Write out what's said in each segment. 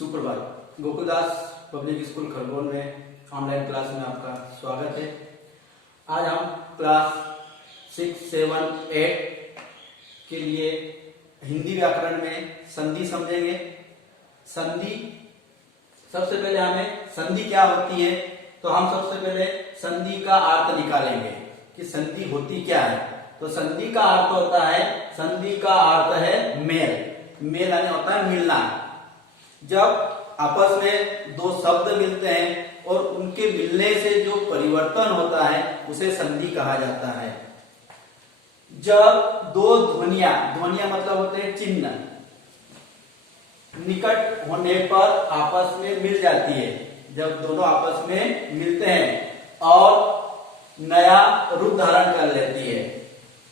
सुप्रभात। Gokuldas public school Khargone में online class में आपका स्वागत है। आज हम क्लास 6, 7, 8 के लिए हिंदी व्याकरण में संधि समझेंगे। संधि, सबसे पहले हमें संधि क्या होती है, तो हम सबसे पहले संधि का अर्थ निकालेंगे कि संधि होती क्या है। तो संधि का अर्थ होता है, संधि का अर्थ है मेल। मेल यानी होता है मिलना। जब आपस में दो शब्द मिलते हैं और उनके मिलने से जो परिवर्तन होता है उसे संधि कहा जाता है। जब दो ध्वनियां, ध्वनियां मतलब होते हैं चिन्ह, निकट होने पर आपस में मिल जाती है, जब दोनों आपस में मिलते हैं और नया रूप धारण कर लेती है,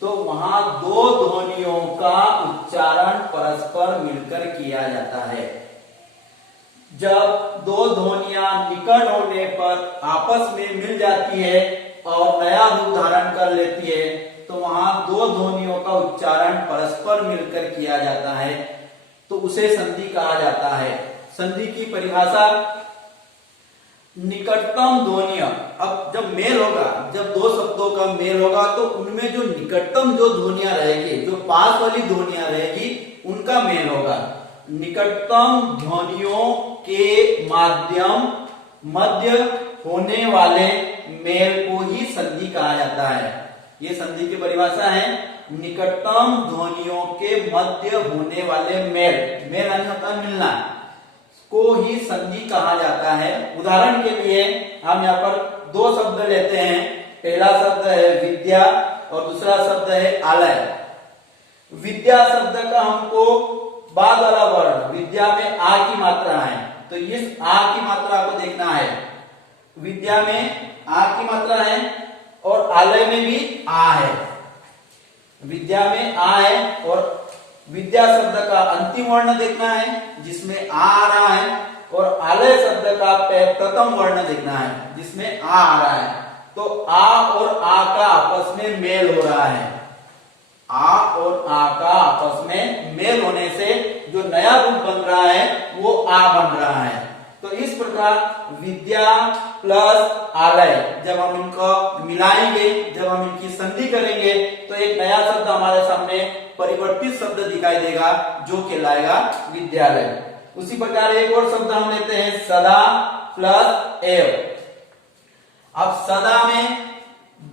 तो वहां दो ध्वनियों का उच्चारण परस्पर मिलकर किया जाता है। जब दो ध्वनियां निकट होने पर आपस में मिल जाती है और नया रूप धारण कर लेती है, तो वहां दो ध्वनियों का उच्चारण परस्पर मिलकर किया जाता है, तो उसे संधि कहा जाता है। संधि की परिभाषा, निकटतम ध्वनियां, अब जब मेल होगा, जब दो शब्दों का मेल होगा तो उनमें जो निकटतम जो ध्वनियां रहेगी, जो पास वाली ध्वनियां रहेगी, उनका मेल होगा। निकटतम ध्वनियों के माध्यम मध्य होने वाले मेल को ही संधि कहा जाता है। ये संधि की परिभाषा है, निकटतम ध्वनियों के मध्य होने वाले मेल, मेल यानी होता है मिलना, को ही संधि कहा जाता है। उदाहरण के लिए हम यहाँ पर दो शब्द लेते हैं। पहला शब्द है विद्या और दूसरा शब्द है आलय। विद्या शब्द का हमको बाद वाला वर्ण, विद्या में आ की मात्रा है, तो इस आ की मात्रा को देखना है। विद्या में आ की मात्रा है और आलय में भी आ है। विद्या में आ है और विद्या शब्द का अंतिम वर्ण देखना है जिसमें आ रहा है, और आलय शब्द का प्रथम वर्ण देखना है जिसमें आ रहा है। तो आ और आ का आपस में मेल हो रहा है। आ और आ का आपस में मेल होने से जो नया रूप बन रहा है वो आ बन रहा है। तो इस प्रकार विद्या प्लस आलय, जब हम इनको मिलाएंगे, जब हम इनकी संधि करेंगे, तो एक नया शब्द हमारे सामने परिवर्तित शब्द दिखाई देगा जो कहलाएगा विद्यालय। उसी प्रकार एक और शब्द हम लेते हैं, सदा प्लस एव। अब सदा में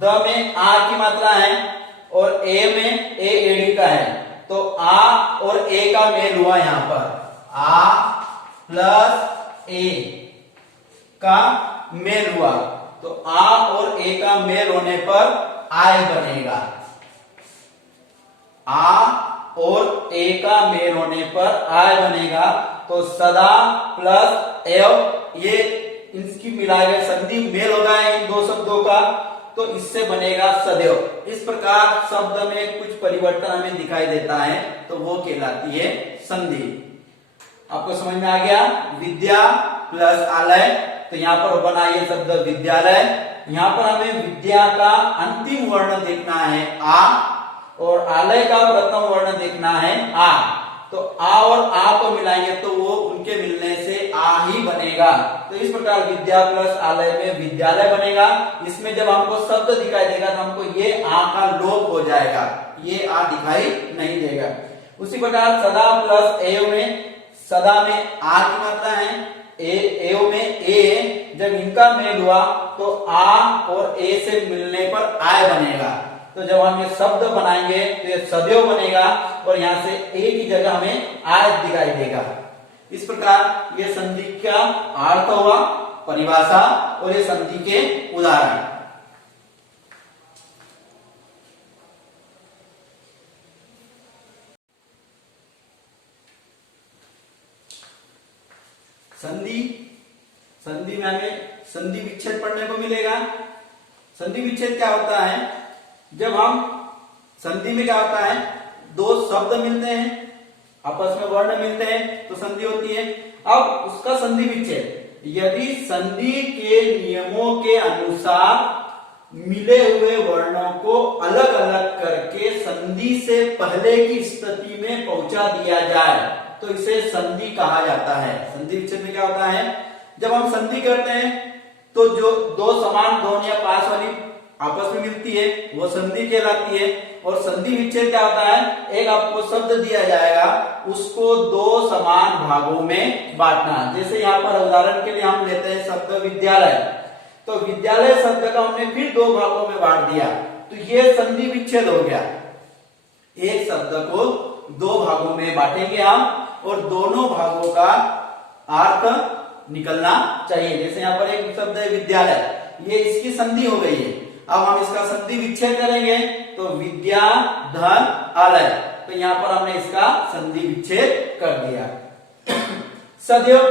द में आ की मात्रा है और ए में ए एडी का है, तो आ और ए का मेल हुआ यहां पर, आ प्लस ए का मेल हुआ, तो आ और ए का मेल होने पर आय बनेगा। आ और ए का मेल होने पर आय बनेगा। तो सदा प्लस एव, ये इसकी मिलाकर संधि मेल होगा इन दो शब्दों का, तो इससे बनेगा सदैव। इस प्रकार शब्द में कुछ परिवर्तन हमें दिखाई देता है तो वो कहलाती है संधि। आपको समझ में आ गया? विद्या प्लस आलय, तो यहाँ पर बना ये शब्द विद्यालय। यहाँ पर हमें विद्या का अंतिम वर्ण देखना है आ, और आलय का प्रथम वर्ण देखना है आ। तो आ और आ को मिलाएंगे तो वो उनके मिलने से आ ही बनेगा। तो इस प्रकार विद्या प्लस आलय में विद्यालय बनेगा। इसमें जब हमको शब्द दिखाई देगा तो हमको ये आ का लोप हो जाएगा, ये आ दिखाई नहीं देगा। उसी प्रकार सदा प्लस एव में, सदा में आ की मात्रा है, एव में ए, जब इनका मेल हुआ तो आ और ए से मिलने पर आय बनेगा। तो जब हम ये शब्द बनाएंगे तो ये सदैव बनेगा और यहां से ए की जगह हमें आय दिखाई देगा। इस प्रकार ये संधि का अर्थ हुआ, परिभाषा, और ये संधि के उदाहरण। संधि, संधि में हमें संधि विच्छेद पढ़ने को मिलेगा। संधि विच्छेद क्या होता है? जब हम संधि में क्या होता है, दो शब्द मिलते हैं, आपस में वर्ण मिलते हैं तो संधि होती है। अब उसका संधि विच्छेद, यदि संधि के नियमों के अनुसार मिले हुए वर्णों को अलग अलग करके संधि से पहले की स्थिति में पहुंचा दिया जाए तो इसे संधि कहा जाता है। संधि विच्छेद में क्या होता है, जब हम संधि करते हैं तो जो दो समान ध्वनियां पास वाली आपस में मिलती है वो संधि कहलाती है। और संधि विच्छेद क्या होता है, एक आपको शब्द दिया जाएगा, उसको दो समान भागों में बांटना। जैसे यहाँ पर उदाहरण के लिए हम लेते हैं शब्द विद्यालय, तो विद्यालय शब्द का हमने फिर दो भागों में बांट दिया, तो ये संधि विच्छेद हो गया। एक शब्द को दो भागों में बांटेंगे हम और दोनों भागों का अर्थ निकलना चाहिए। जैसे यहाँ पर एक शब्द है विद्यालय, ये इसकी संधि हो गई है। अब हम इसका संधि विच्छेद करेंगे तो विद्या धन आलय, तो यहाँ पर हमने इसका संधि विच्छेद कर दिया। सदैव,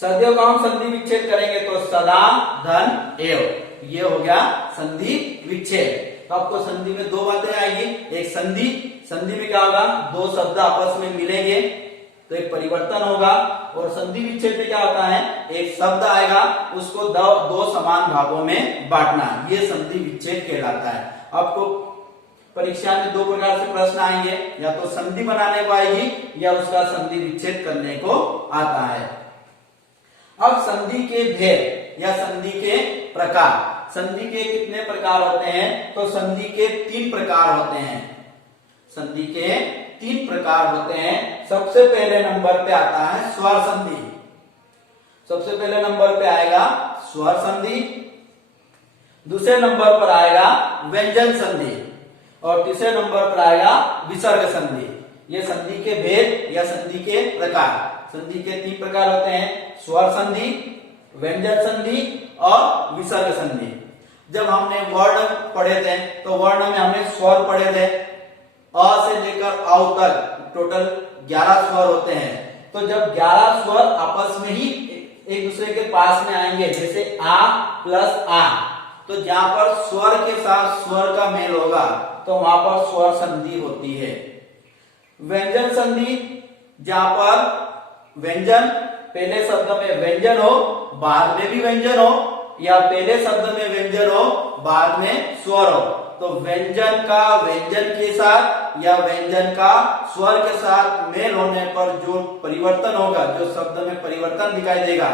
सदैव का हम संधि विच्छेद करेंगे तो सदा धन एव, ये हो गया संधि विच्छेद। तो आपको संधि में दो बातें आएगी, एक संधि, संधि में क्या होगा, दो शब्द आपस में मिलेंगे तो एक परिवर्तन होगा। और संधि विच्छेद में क्या होता है, एक शब्द आएगा उसको दो समान भागों में बांटना, ये संधि विच्छेद कहलाता है। आपको परीक्षा में दो प्रकार से प्रश्न आएंगे, या तो संधि बनाने को आएगी या उसका संधि विच्छेद करने को आता है। अब संधि के भेद या संधि के प्रकार, संधि के कितने प्रकार होते हैं, तो संधि के 3 प्रकार होते हैं। संधि के 3 प्रकार होते हैं। सबसे पहले नंबर पे आता है स्वर संधि, सबसे पहले नंबर पे आएगा स्वर संधि, दूसरे नंबर पर आएगा व्यंजन संधि और तीसरे नंबर पर आएगा विसर्ग संधि। ये संधि के भेद या संधि के प्रकार। संधि के 3 प्रकार होते हैं, स्वर संधि, व्यंजन संधि और विसर्ग संधि। जब हमने वर्ण पढ़े थे तो वर्ण में हमने स्वर पढ़े थे, अ से लेकर औ तक टोटल 11 स्वर होते हैं। तो जब 11 स्वर आपस में ही एक दूसरे के पास में आएंगे, जैसे आ प्लस आ, तो जहां पर स्वर के साथ स्वर का मेल होगा तो वहां पर स्वर संधि होती है। व्यंजन संधि, जहां पर व्यंजन पहले शब्द में व्यंजन हो बाद में भी व्यंजन हो, या पहले शब्द में व्यंजन हो बाद में स्वर हो, तो व्यंजन का व्यंजन के साथ या व्यंजन का स्वर के साथ मेल होने पर जो परिवर्तन होगा, जो शब्द में परिवर्तन दिखाई देगा,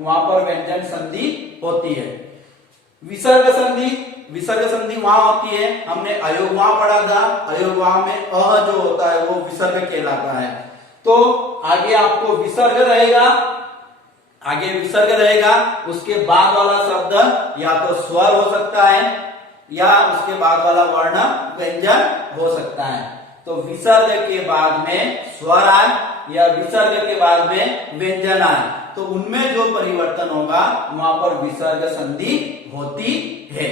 वहां पर व्यंजन संधि होती है। विसर्ग संधि, विसर्ग संधि वहां होती है, हमने अयोगवाह पढ़ा था, अयोगवाह में अ जो होता है वो विसर्ग कहलाता है। तो आगे आपको विसर्ग रहेगा, आगे विसर्ग रहेगा, उसके बाद वाला शब्द या तो स्वर हो सकता है या उसके बाद वाला वर्ण व्यंजन हो सकता है। तो विसर्ग के बाद में स्वर आए या विसर्ग के बाद में व्यंजन आए, तो उनमें जो परिवर्तन होगा वहां पर विसर्ग संधि होती है।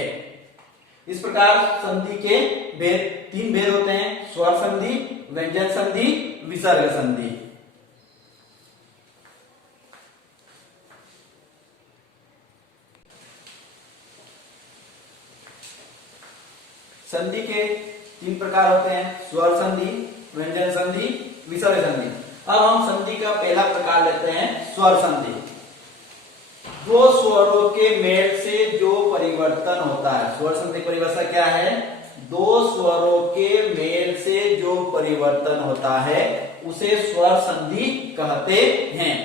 इस प्रकार संधि के भेद 3 भेद होते हैं, स्वर संधि, व्यंजन संधि, विसर्ग संधि। संधि के 3 प्रकार होते हैं, स्वर संधि, व्यंजन संधि, विसर्ग संधि। अब हम संधि का पहला प्रकार लेते हैं स्वर संधि। दो स्वरों के मेल से जो परिवर्तन होता है, स्वर संधि परिभाषा क्या है, दो स्वरों के मेल से जो परिवर्तन होता है उसे स्वर संधि कहते हैं।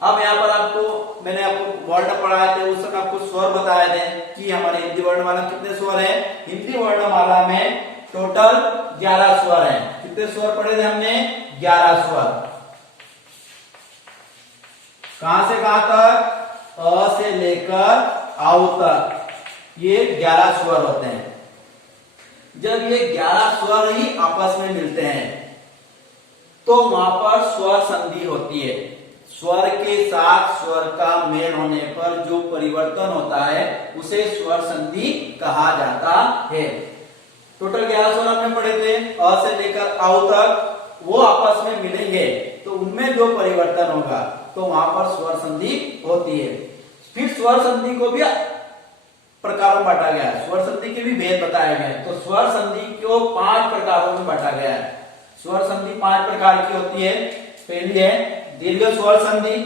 अब यहाँ पर आपको मैंने आपको वर्ण पढ़ाए थे, उस समय आपको स्वर बताए थे कि हमारे हिंदी वर्णमाला कितने स्वर है। हिंदी वर्णमाला में टोटल 11 स्वर है। कितने स्वर पढ़े थे हमने, 11 स्वर। कहां से कहां तक, अ से लेकर औ तक ये 11 स्वर होते हैं। जब ये 11 स्वर ही आपस में मिलते हैं तो वहां पर स्वर संधि होती है। स्वर के साथ स्वर का मेल होने पर जो परिवर्तन होता है उसे स्वर संधि कहा जाता है। टोटल 11 स्वर हमने पढ़े थे, अ से लेकर औ तक, वो आपस में मिलेंगे तो उनमें जो परिवर्तन होगा तो वहां पर स्वर संधि होती है। फिर स्वर संधि को भी प्रकारों में बांटा गया है, स्वर संधि के भी भेद बताए गए हैं। तो स्वर संधि को 5 प्रकारों में बांटा गया है। स्वर संधि 5 प्रकार की होती है। पहली है दीर्घ स्वर संधि,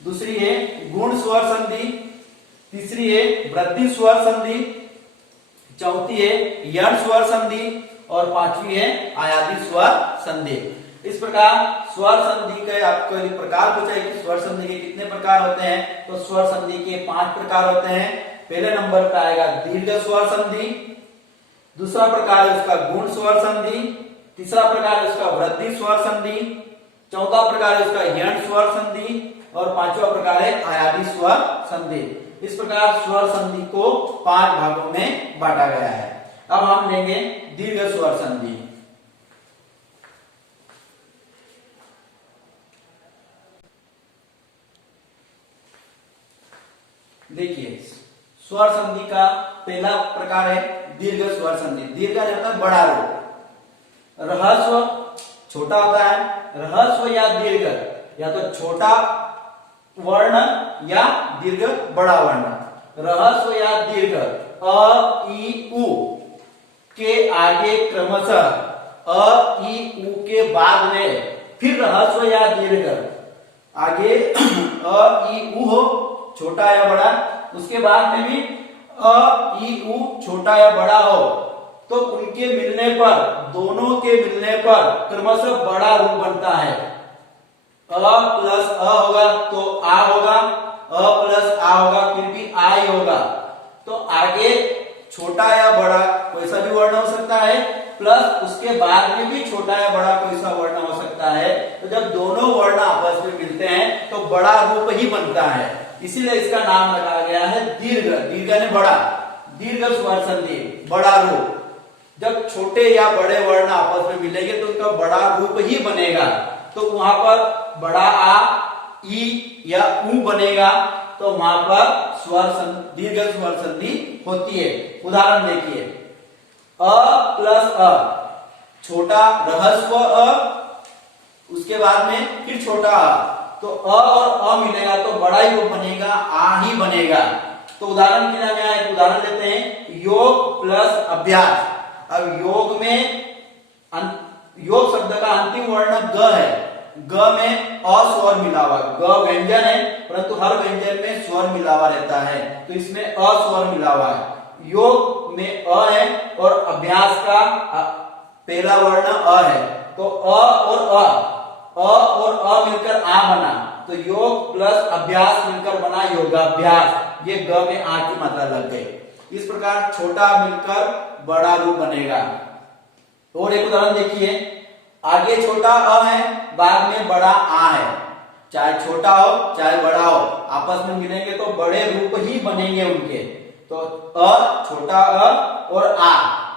दूसरी है गुण स्वर संधि, तीसरी है वृद्धि स्वर संधि, चौथी है यण स्वर संधि और 5वीं है आयादी स्वर संधि। इस प्रकार स्वर संधि के आपको यदि प्रकार पूछा है कि स्वर संधि के कितने प्रकार होते हैं, तो स्वर संधि के 5 प्रकार होते हैं। पहले नंबर पे आएगा दीर्घ स्वर संधि, दूसरा प्रकार है उसका गुण स्वर संधि, तीसरा प्रकार है उसका वृद्धि स्वर संधि, चौथा प्रकार है उसका यण स्वर संधि और पांचवा प्रकार है आयादी स्वर संधि। इस प्रकार स्वर संधि को 5 भागों में बांटा गया है। अब हम लेंगे दीर्घ स्वर संधि। देखिए स्वर संधि का पहला प्रकार है दीर्घ स्वर संधि। दीर्घ होता है बड़ा रूप, ह्रस्व छोटा होता है, ह्रस्व या दीर्घ या तो छोटा वर्ण या दीर्घ बड़ा वर्ण। ह्रस्व या दीर्घ अ ई उ के आगे क्रमशः अ ई उ के बाद में फिर ह्रस्व या दीर्घ आगे अ ई उ हो छोटा या बड़ा, उसके बाद में भी अ ई उ छोटा या बड़ा हो, तो उनके मिलने पर, दोनों के मिलने पर क्रमशः बड़ा रूप बनता है। अ प्लस अ होगा तो आ होगा, अ प्लस आ होगा फिर भी आ ही होगा। तो आगे छोटा या बड़ा कोई सा भी वर्ण हो सकता है, प्लस उसके बाद में भी छोटा या बड़ा कोई सा वर्ण हो सकता है। तो जब दोनों वर्ण आपस में मिलते हैं तो बड़ा रूप ही बनता है, इसीलिए इसका नाम लगाया गया है दीर्घ। दीर्घ ने बड़ा, दीर्घ स्वर संधि बड़ा रूप। जब छोटे या बड़े वर्ण आपस में मिलेंगे तो उसका बड़ा रूप ही बनेगा। तो वहां पर बड़ा आ ई या ऊ बनेगा, तो वहां पर स्वर दीर्घ स्वर संधि होती है। उदाहरण देखिए अ प्लस अ, छोटा ह्रस्व अ, उसके बाद में फिर छोटा अ, तो अ और अ मिलेगा तो बड़ा ही रूप बनेगा, आ ही बनेगा। तो उदाहरण के लिए हम एक उदाहरण लेते हैं योग प्लस अभ्यास। अब योग में योग शब्द का अंतिम वर्ण ग है, ग में अ स्वर मिला हुआ, ग व्यंजन है परंतु हर व्यंजन में स्वर मिला हुआ रहता है, तो इसमें अ स्वर मिला हुआ है। योग में अ है और अभ्यास का पहला वर्ण अ है, तो अ और अ मिलकर आ बना, तो योग प्लस अभ्यास मिलकर बना योगाभ्यास। ये ग में आ की मात्रा लग गई। इस प्रकार छोटा मिलकर बड़ा रूप बनेगा। और एक उदाहरण देखिए आगे छोटा अ है, बाद में बड़ा आ है। चाहे छोटा हो चाहे बड़ा हो, आपस में मिलेंगे तो बड़े रूप ही बनेंगे उनके। तो अ छोटा अ और आ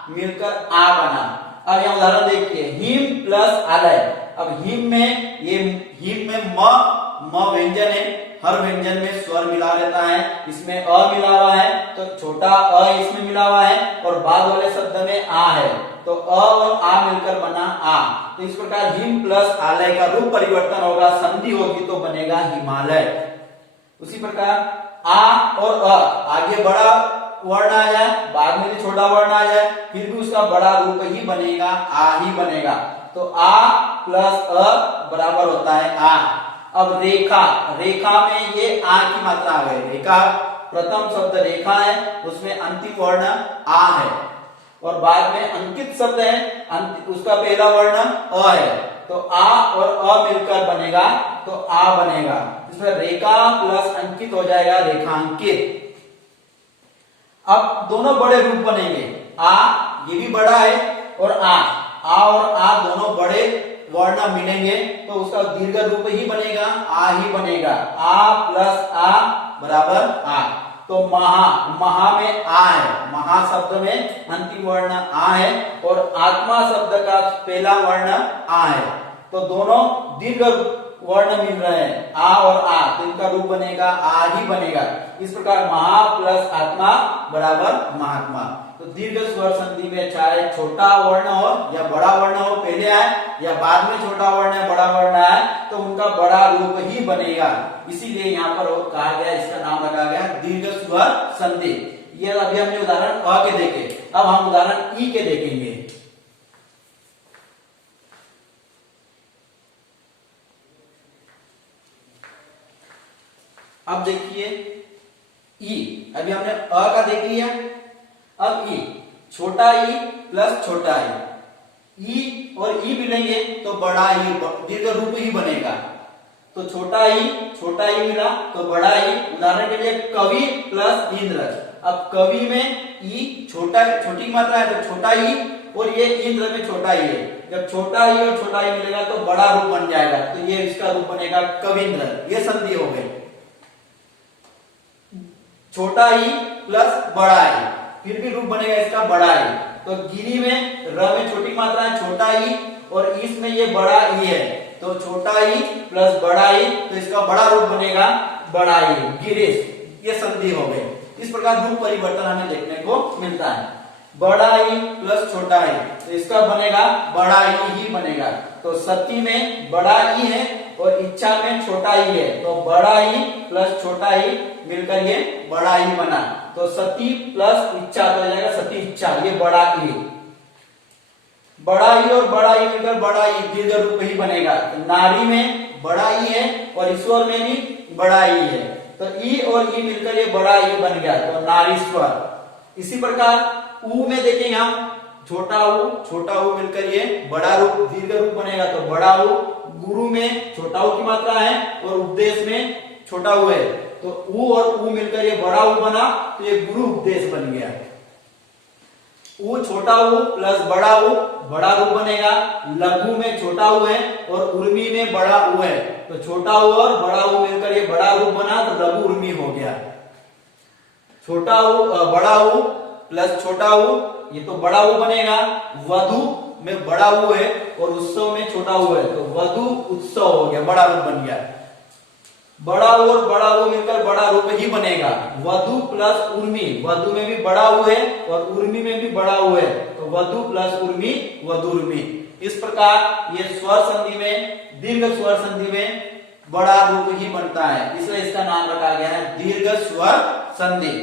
मिलकर आ बना। अब यह उदाहरण देखिए हिम प्लस आलय। अब हिम में ये हिम में म व्यंजन है, हर व्यंजन में स्वर मिला रहता है, इसमें अ मिला हुआ है तो छोटा अ इसमें मिला हुआ है और बाद वाले शब्द में आ है, तो अ और आ मिलकर बना आ। तो इस प्रकार हिम प्लस आलय का रूप परिवर्तन होगा, संधि होगी तो बनेगा हिमालय। उसी प्रकार आ और अ आगे बड़ा वर्ण आ जाए, बाद में भी छोटा वर्ण आ जाए, फिर भी उसका बड़ा रूप ही बनेगा, आ ही बनेगा। तो आ प्लस अ बराबर होता है आ। अब रेखा, रेखा में ये आ की मात्रा आ गई। रेखा प्रथम शब्द रेखा है, उसमें अंतिम वर्ण आ है और बाद में अंकित शब्द है, उसका पहला वर्ण अ है, तो आ और अ मिलकर बनेगा तो आ बनेगा। इसमें रेखा प्लस अंकित हो जाएगा रेखांकित। अब दोनों बड़े रूप बनेंगे, आ ये भी बड़ा है और आ और आ दोनों बड़े वर्ण मिलेंगे तो उसका दीर्घ रूप ही बनेगा, आ ही बनेगा। आ प्लस आ बराबर आ। तो महा, महा में आ है, महा शब्द में अंतिम वर्ण आ है और आत्मा शब्द का पहला वर्ण आ है, तो दोनों दीर्घ वर्ण मिल रहे हैं आ और आ, तो इनका रूप बनेगा आ ही बनेगा। इस प्रकार महा प्लस आत्मा बराबर महात्मा। तो दीर्घ स्वर संधि में चाहे छोटा वर्ण हो या बड़ा वर्ण हो, पहले आए या बाद में छोटा वर्ण या बड़ा वर्ण आए, तो उनका बड़ा रूप ही बनेगा। इसीलिए यहाँ पर कहा गया, इसका नाम रखा गया दीर्घ स्वर संधि। ये अभी हमने उदाहरण अ के देखे, अब हम उदाहरण ई के देखेंगे। अब देखिए ई, अभी हमने अ का देख लिया, अब ई छोटा ई प्लस छोटा ई और ई मिलेंगे तो बड़ा ई दीर्घ रूप ही बनेगा। तो छोटा ई मिला तो बड़ा ई। उदाहरण के लिए कवि प्लस इंद्र। अब कवि में ई छोटी मात्रा है तो छोटा ई, और ये इंद्र में छोटा ई है। जब छोटा ई और छोटा ई मिलेगा तो बड़ा रूप बन जाएगा, तो ये इसका रूप बनेगा कविंद्र। ये संधि हो गई। छोटा ई प्लस बड़ा ई, फिर भी रूप बनेगा इसका बड़ा ई। तो गिरी में र में छोटी मात्रा है छोटा ई, और इसमें ये बड़ा ई है, तो छोटा ई प्लस बड़ा ई, तो इसका बड़ा रूप बनेगा बड़ा ई, गिरीश। ये संधि हो गई। इस प्रकार रूप परिवर्तन हमें देखने को मिलता है। बड़ा ई प्लस छोटा ई, तो इसका बनेगा बड़ा ई ही बनेगा। तो सती में बड़ा ई है और इच्छा में छोटा ई है, तो बड़ा ई प्लस छोटा ई मिलकर ये बड़ा ई बना। तो सती प्लस इच्छा तो हो जाएगा सती इच्छा, ये बड़ा ई। बड़ा ई और बड़ा ई मिलकर बड़ा ई दीर्घ रूप ही बनेगा। तो नारी में बड़ा ई है और ईश्वर में भी बड़ा ई है, तो ई और ई मिलकर ये बड़ा ई बन गया, तो नारीश्वर। इसी प्रकार ऊ में देखेंगे हम, छोटा ऊ मिलकर ये बड़ा रूप दीर्घ रूप बनेगा, तो बड़ा ऊ। गुरु में छोटा ऊ की मात्रा है और उपदेश में छोटा ऊ है, तो ऊ और ऊ मिलकर ये बड़ा ऊ बना, तो ये गुरु उपदेश बन गया। ऊ छोटा ऊ प्लस बड़ा ऊ बड़ा ऊ बनेगा। लघु में छोटा ऊ है और उर्मी में बड़ा ऊ है, तो छोटा ऊ और बड़ा ऊ मिलकर ये बड़ा रूप बना, तो लघु उर्मी हो गया। छोटा ऊ बड़ा ऊ प्लस छोटा ऊ, ये तो बड़ा ऊ बनेगा। वधु में बड़ा ऊ है और उत्सव में छोटा ऊ है, तो वधु उत्सव हो गया, बड़ा रूप बन गया। बड़ा ऊ और बड़ा ऊ मिलकर बड़ा रूप ही बनेगा। वधु प्लस उर्मी, वधु में भी बड़ा ऊ है और उर्मी में भी बड़ा ऊ है, तो वधु प्लस उर्मी वधुर्मी। इस प्रकार ये स्वर संधि में, दीर्घ स्वर संधि में बड़ा रूप ही बनता है, इसलिए इसका नाम रखा गया है दीर्घ स्वर संधि।